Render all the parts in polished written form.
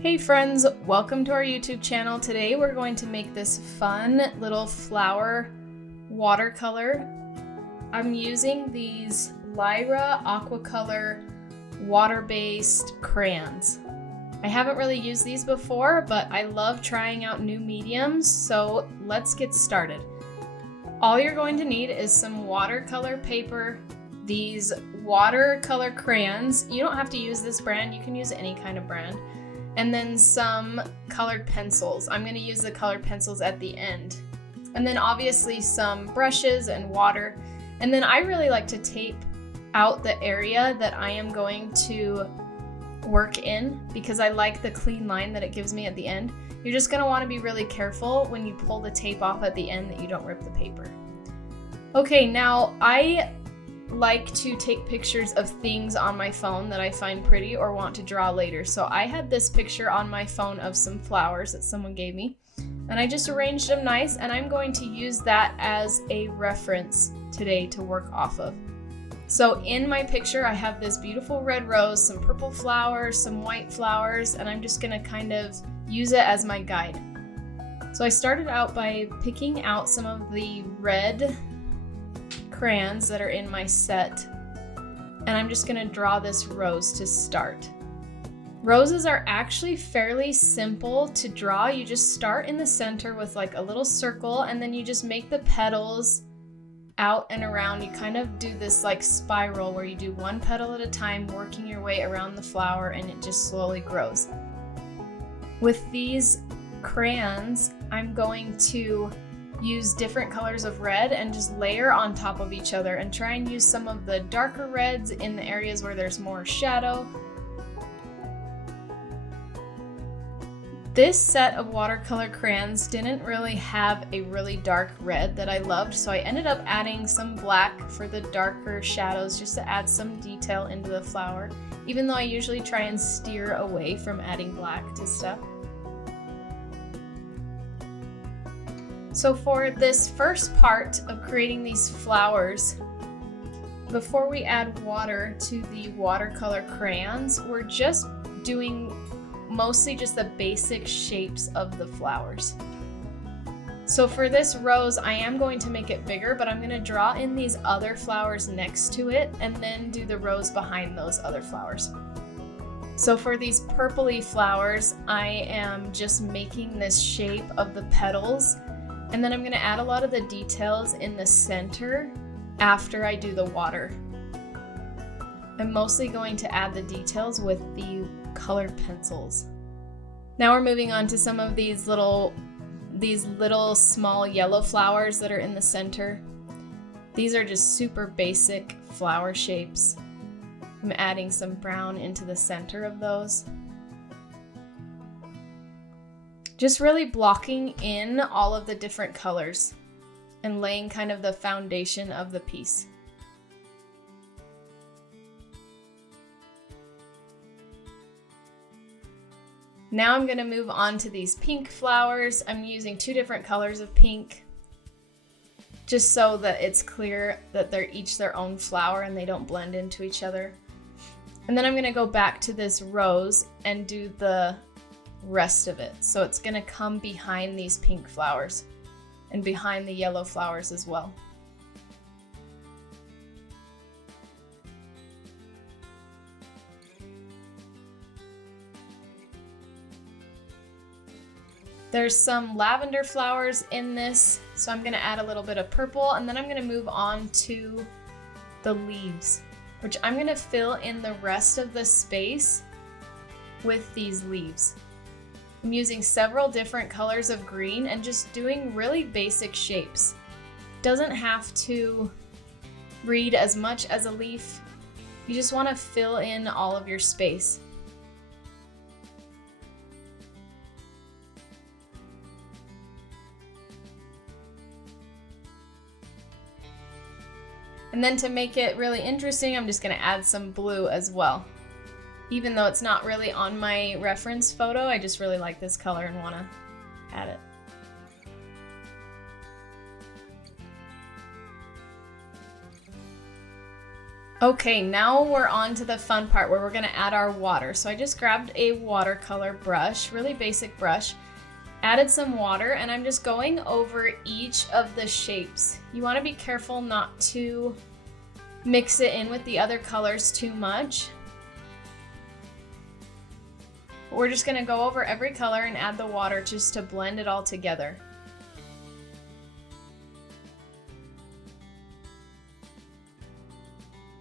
Hey friends, welcome to our YouTube channel. Today we're going to make this fun little flower watercolor. I'm using these Lyra Aquacolor water-based crayons. I haven't really used these before, but I love trying out new mediums, so let's get started. All you're going to need is some watercolor paper, these watercolor crayons. You don't have to use this brand, you can use any kind of brand. And then some colored pencils. I'm going to use the colored pencils at the end. And then obviously some brushes and water. And then I really like to tape out the area that I am going to work in because I like the clean line that it gives me at the end. You're just going to want to be really careful when you pull the tape off at the end that you don't rip the paper. Okay, now I like to take pictures of things on my phone that I find pretty or want to draw later. So I had this picture on my phone of some flowers that someone gave me, and I just arranged them nice, and I'm going to use that as a reference today to work off of. So in my picture I have this beautiful red rose, some purple flowers, some white flowers, and I'm just gonna kind of use it as my guide. So I started out by picking out some of the red crayons that are in my set, and I'm just gonna draw this rose to start. Roses are actually fairly simple to draw. You just start in the center with like a little circle, and then you just make the petals out and around. You kind of do this like spiral where you do one petal at a time, working your way around the flower, and it just slowly grows. With these crayons, I'm going to use different colors of red and just layer on top of each other and try and use some of the darker reds in the areas where there's more shadow. This set of watercolor crayons didn't really have a really dark red that I loved, so I ended up adding some black for the darker shadows just to add some detail into the flower, even though I usually try and steer away from adding black to stuff. So for this first part of creating these flowers, before we add water to the watercolor crayons, we're just doing mostly just the basic shapes of the flowers. So for this rose, I am going to make it bigger, but I'm going to draw in these other flowers next to it and then do the rose behind those other flowers. So for these purpley flowers, I am just making this shape of the petals. And then I'm going to add a lot of the details in the center after I do the water. I'm mostly going to add the details with the colored pencils. Now we're moving on to some of these little small yellow flowers that are in the center. These are just super basic flower shapes. I'm adding some brown into the center of those. Just really blocking in all of the different colors and laying kind of the foundation of the piece. Now I'm going to move on to these pink flowers. I'm using two different colors of pink just so that it's clear that they're each their own flower and they don't blend into each other. And then I'm going to go back to this rose and do the rest of it. So it's going to come behind these pink flowers and behind the yellow flowers as well. There's some lavender flowers in this, so I'm going to add a little bit of purple, and then I'm going to move on to the leaves, which I'm going to fill in the rest of the space with these leaves. I'm using several different colors of green and just doing really basic shapes. Doesn't have to read as much as a leaf. You just want to fill in all of your space. And then to make it really interesting, I'm just going to add some blue as well. Even though it's not really on my reference photo, I just really like this color and want to add it. Okay, now we're on to the fun part where we're gonna add our water. So I just grabbed a watercolor brush, really basic brush, added some water, and I'm just going over each of the shapes. You wanna be careful not to mix it in with the other colors too much. We're just gonna go over every color and add the water just to blend it all together.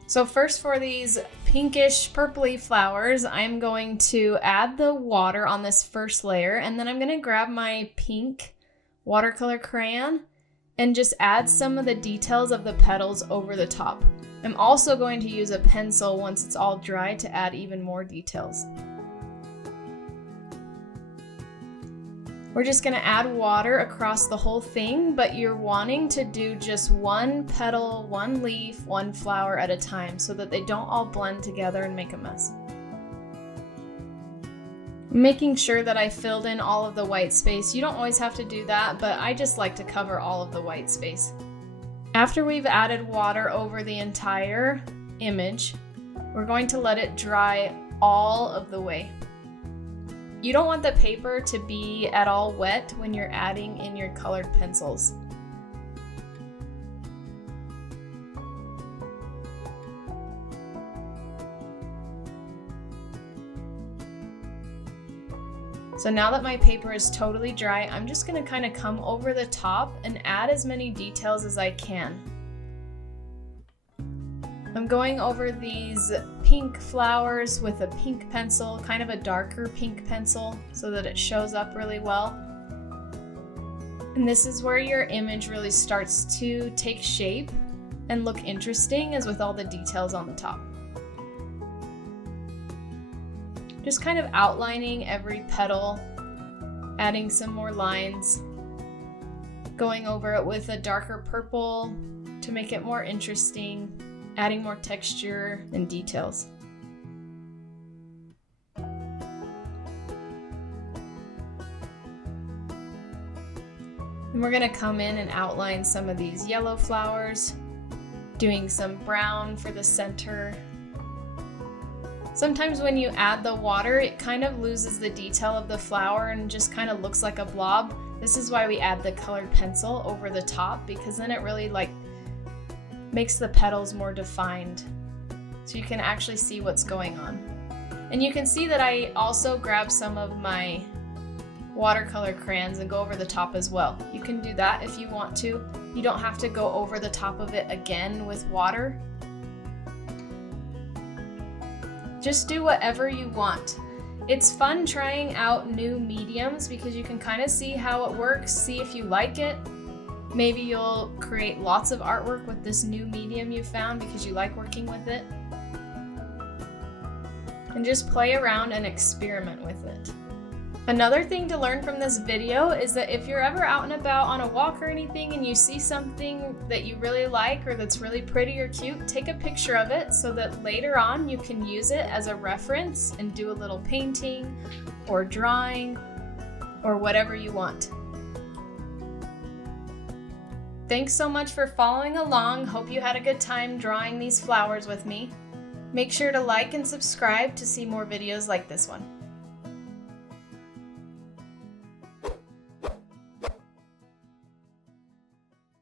So first, for these pinkish purpley flowers, I'm going to add the water on this first layer, and then I'm going to grab my pink watercolor crayon and just add some of the details of the petals over the top. I'm also going to use a pencil once it's all dry to add even more details. We're just gonna add water across the whole thing, but you're wanting to do just one petal, one leaf, one flower at a time so that they don't all blend together and make a mess. Making sure that I filled in all of the white space. You don't always have to do that, but I just like to cover all of the white space. After we've added water over the entire image, we're going to let it dry all of the way. You don't want the paper to be at all wet when you're adding in your colored pencils. So now that my paper is totally dry, I'm just going to kind of come over the top and add as many details as I can. I'm going over these pink flowers with a pink pencil, kind of a darker pink pencil, so that it shows up really well. And this is where your image really starts to take shape and look interesting, is with all the details on the top. Just kind of outlining every petal, adding some more lines, going over it with a darker purple to make it more interesting, adding more texture and details. And we're gonna come in and outline some of these yellow flowers, doing some brown for the center. Sometimes when you add the water, it kind of loses the detail of the flower and just kind of looks like a blob. This is why we add the colored pencil over the top, because then it really makes the petals more defined, so you can actually see what's going on. And you can see that I also grab some of my watercolor crayons and go over the top as well. You can do that if you want to. You don't have to go over the top of it again with water. Just do whatever you want. It's fun trying out new mediums because you can kind of see how it works, see if you like it. Maybe you'll create lots of artwork with this new medium you found because you like working with it. And just play around and experiment with it. Another thing to learn from this video is that if you're ever out and about on a walk or anything and you see something that you really like or that's really pretty or cute, take a picture of it so that later on you can use it as a reference and do a little painting or drawing or whatever you want. Thanks so much for following along. Hope you had a good time drawing these flowers with me. Make sure to like and subscribe to see more videos like this one.